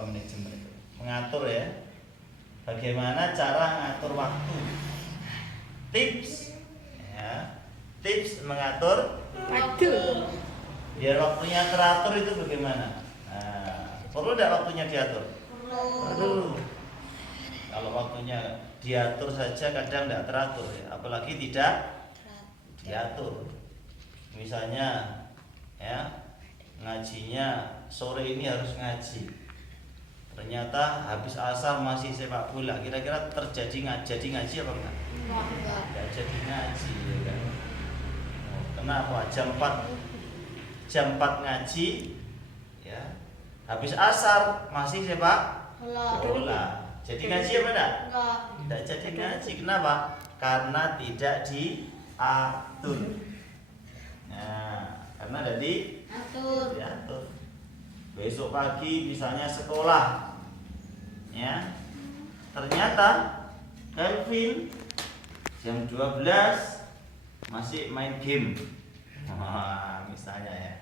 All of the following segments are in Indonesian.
beberapa manajemen itu mengatur ya, bagaimana cara ngatur waktu. Tips ya, tips mengatur Waktu. biar waktunya teratur itu bagaimana? Perlu tidak waktunya diatur? Perlu. Kalau waktunya diatur saja kadang tidak teratur ya, apalagi tidak diatur. Misalnya ya, ngajinya sore ini harus ngaji, ternyata habis asar masih sepak bola, kira-kira jadi ngaji apa enggak? Enggak jadi ngaji ya kan? Kenapa? Jam 4 ngaji ya, habis asar masih sepak bola. Jadi ngaji apa enggak? Tidak jadi ngaji. Kenapa? Karena tidak diatur. Nah, karena jadi diatur. Besok pagi misalnya sekolah, ya, ternyata Kelvin jam 12 masih main game. Misalnya ya.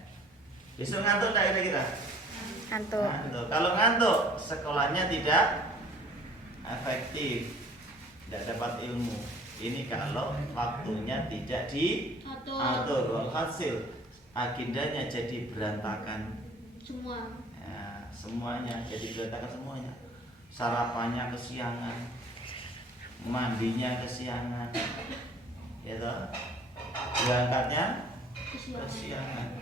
Besok ngantuk enggak kira-kira? Ngantuk. Kalau ngantuk, sekolahnya tidak efektif, tidak dapat ilmu. Ini kalau waktunya tidak diatur, walhasil agendanya jadi berantakan. Ya, semuanya jadi berantakan semuanya. Sarapannya kesiangan, mandinya kesiangan, ya toh? Berangkatnya kesiangan,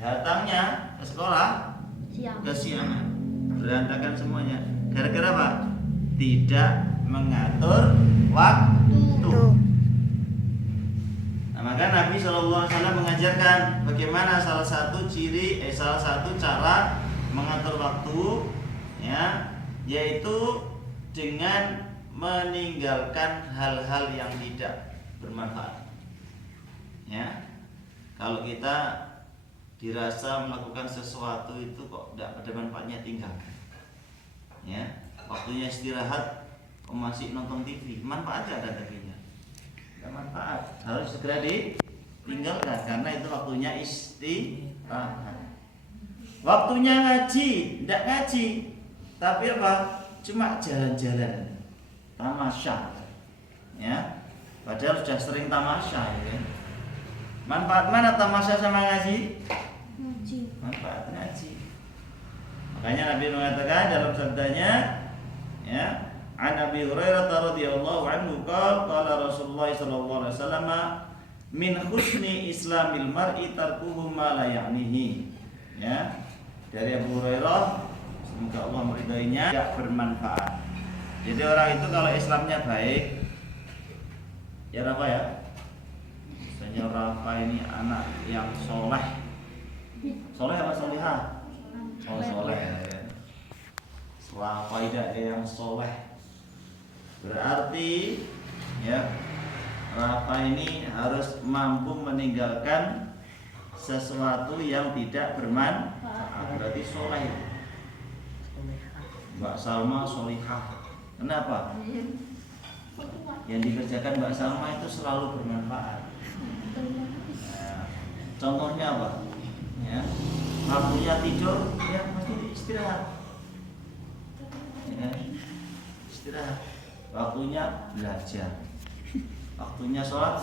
datangnya ke sekolah kesiangan, berantakan semuanya. Gara-gara apa? Tidak mengatur waktu. Nah, maka Nabi SAW mengajarkan bagaimana salah satu cara mengatur waktu, ya, yaitu dengan meninggalkan hal-hal yang tidak bermanfaat. Ya, kalau kita dirasa melakukan sesuatu itu kok tidak ada manfaatnya, tinggalkan. Ya, waktunya istirahat, masih nonton TV, manfaat ada TV-nya? Tidak manfaat, harus segera ditinggalkan karena itu waktunya istirahat. Waktunya ngaji, tidak ngaji, tapi apa? Cuma jalan-jalan, tamasya, ya. Padahal sudah sering tamasya, ya. Manfaat mana tamasya sama ngaji? Manfaat ngaji. Makanya Nabi mengatakan dalam sabdanya, ya, An Abi Hurairah radhiyallahu anhu qala Rasulullah sallallahu alaihi wasallam min husni islamil mar'i tarkuhu ma la ya'nihi. Ya. Dari Abu Hurairah, semoga Allah meridainya, tidak bermanfaat. Jadi orang itu kalau Islamnya baik, ya Rafa ya. Misalnya Rafa ini anak yang soleh. Soleh apa solihah? Oh, soleh ya. Rafa tidak yang soleh. Berarti ya, Rafa ini harus mampu meninggalkan sesuatu yang tidak bermanfaat. Berarti soleh. Mbak Salma solihah. Kenapa? Yang dikerjakan Mbak Salma itu selalu bermanfaat. Nah, contohnya apa? Ya, waktunya tidur, ya pasti istirahat. Ya, istirahat. Waktunya belajar, waktunya sholat.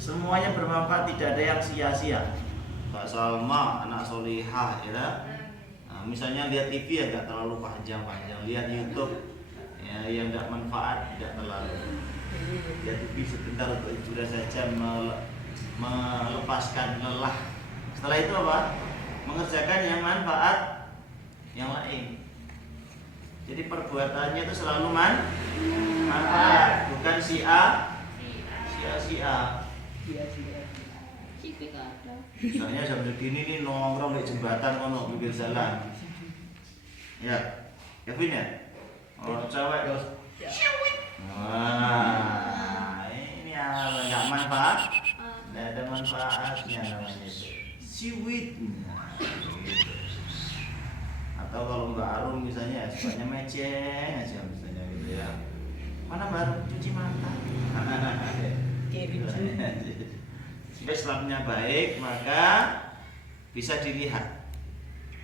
Semuanya bermanfaat, tidak ada yang sia-sia. Mbak Salma anak solihah, ya. Nah, misalnya lihat TV ya nggak terlalu panjang-panjang, lihat YouTube ya, yang tidak manfaat tidak terlalu. Lihat TV sebentar untuk hiburan saja, melepaskan lelah. Setelah itu apa? Mengerjakan yang manfaat yang lain. Jadi perbuatannya itu selalu manfaat, bukan sia-sia. Misalnya jam segini nih nongkrong di jembatan kono pinggir jalan. Ya, Kevin ya? Oh, cewek terus. Wah, ini apa? Nggak manfaat? Nggak ada manfaatnya namanya itu. Siwit. Nah, gitu. Atau kalau Mbak Arum misalnya sukanya meceng aja misalnya gitu ya. Mana Mbak Arum cuci mata? Jika Islamnya baik maka bisa dilihat.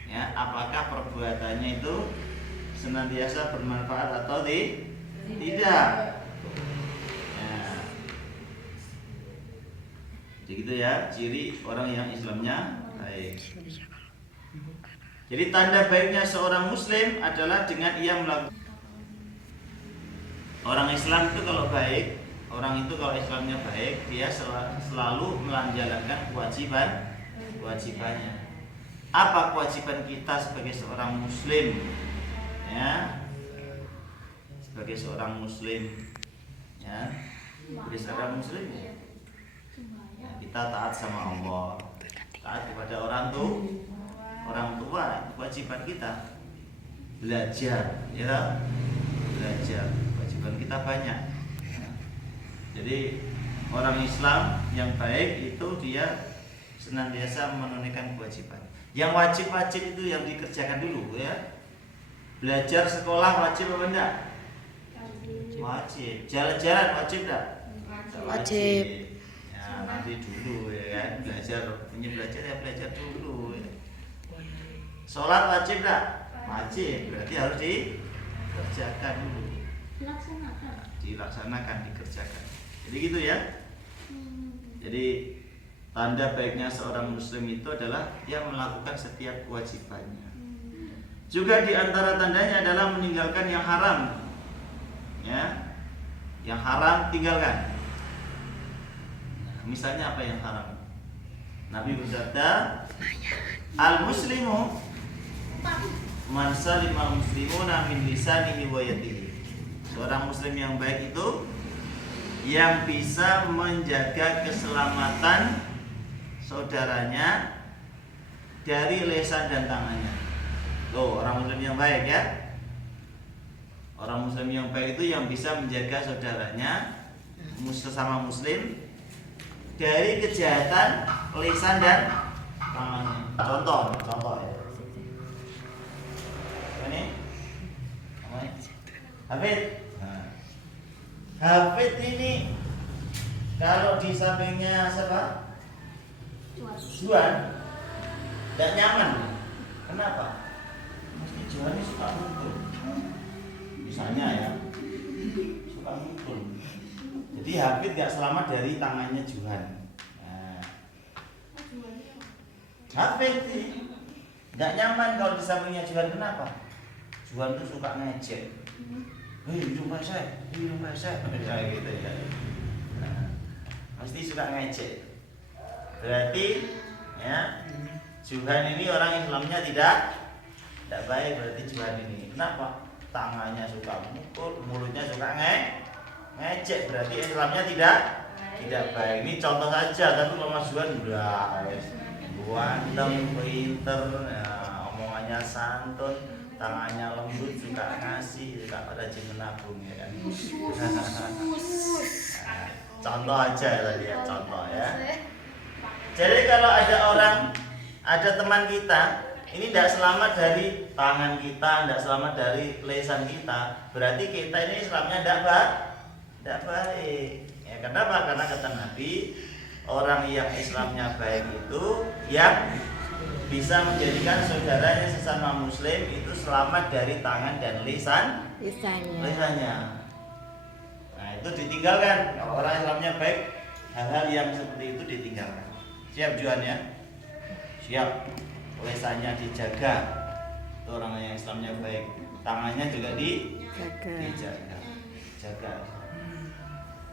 Ya, apakah perbuatannya itu senantiasa bermanfaat atau tidak? Ya. Jadi gitu ya, ciri orang yang Islamnya baik. Jadi tanda baiknya seorang Muslim adalah dengan ia melakukan. Orang Islam itu kalau baik, orang itu kalau Islamnya baik, dia selalu menjalankan kewajibannya. Apa kewajiban kita sebagai seorang Muslim? Ya, sebagai seorang Muslim, ya, sebagai seorang Muslim, ya, kita taat sama Allah, taat kepada orang tua, kewajiban kita. Belajar, ya, belajar. Kewajiban kita banyak. Jadi orang Islam yang baik itu dia senantiasa menunaikan kewajiban. Yang wajib-wajib itu yang dikerjakan dulu, ya. Belajar sekolah wajib apa enggak? Wajib. Jalan-jalan wajib enggak? Wajib. Ya, nanti dulu ya kan. Belajar ya belajar dulu ya. Sholat wajib enggak? Wajib. Berarti harus dikerjakan dulu. Dilaksanakan, dikerjakan. Jadi gitu ya. Jadi tanda baiknya seorang Muslim itu adalah dia melakukan setiap kewajibannya. Juga di antara tandanya adalah meninggalkan yang haram. Ya. Yang haram tinggalkan. Nah, misalnya apa yang haram? Nabi bersabda, "Al-muslimu man salimal muslimuna min lisanihi wa yadihi." Seorang muslim yang baik itu yang bisa menjaga keselamatan saudaranya dari lisan dan tangannya. Tuh, orang muslim yang baik ya. Orang muslim yang baik itu yang bisa menjaga saudaranya sesama muslim dari kejahatan lisan dan tangannya. Contoh ya. Ini Hafid. Hafid ini kalau di sampingnya siapa? Juan. Tidak nyaman. Kenapa? Mesti Juan ini suka mukul. Misalnya ya, suka mukul. Jadi Hafid gak selamat dari tangannya Juan. Nah, Hafid ini gak nyaman kalau di sampingnya Juan. Kenapa? Juan itu suka ngejek. Hidung basah. Kayak gitu ya. Nah, mesti suka ngejek. Berarti ya, Juhan ini orang Islamnya tidak baik. Berarti Juhan ini kenapa? Tangannya suka mukul, mulutnya suka ngejek. Berarti Islamnya tidak baik. Ini contoh saja, tapi kalau Mas Juhan udah ganteng, pinter, ya, omongannya santun, tangannya lembut, suka ngasih, suka rajin menabung ya kan. Contoh aja tadi ya, contoh ya. Jadi kalau ada teman kita, ini tidak selamat dari tangan kita, tidak selamat dari lisan kita, berarti kita ini Islamnya tidak baik. Ya, kenapa? Karena kata Nabi, orang yang Islamnya baik itu yang bisa menjadikan saudaranya sesama Muslim itu selamat dari tangan dan lisannya. Nah, itu ditinggalkan. Kalau orang Islamnya baik, hal-hal yang seperti itu ditinggalkan. Siap Juan ya? Siap. Lisannya dijaga. Itu orang yang Islamnya baik. Tangannya juga dijaga. Jaga.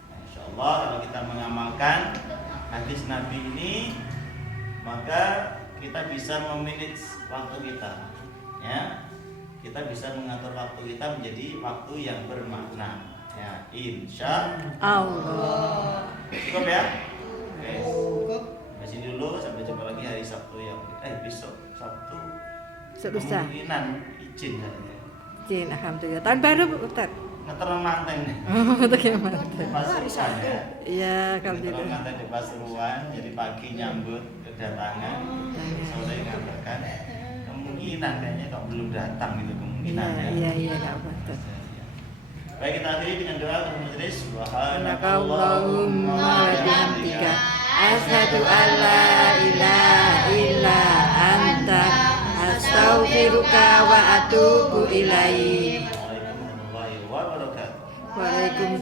Nah, insyaallah kalau kita mengamalkan hadis Nabi ini, maka kita bisa memanage waktu kita. Ya. Kita bisa mengatur waktu kita menjadi waktu yang bermakna. Ya, insya Allah. Cukup ya? Oke. Sampai sini dulu, sampai jumpa lagi hari Sabtu yang besok Sabtu. Bisa. Kemungkinan izin saja. Izin, alhamdulillah. Tahun baru Ustaz. Ngeter manten nih. Untuk yang manten. Pasuruan ya. Iya, kalau gitu. Ngeter manten di Pasuruan, jadi pagi nyambut kedatangan, sore ngantarkan. Kemungkinan kayaknya kok belum datang gitu kemungkinan ya. Iya, Kak Ustaz. Baik, kita akhiri dengan doa untuk majelis. Subhanakallahumma wa bihamdika asyhadu an la ilaha illa anta astaghfiruka wa atubu ilaik. Waalaikumsalam warahmatullahi wabarakatuh. Waalaikumsalam.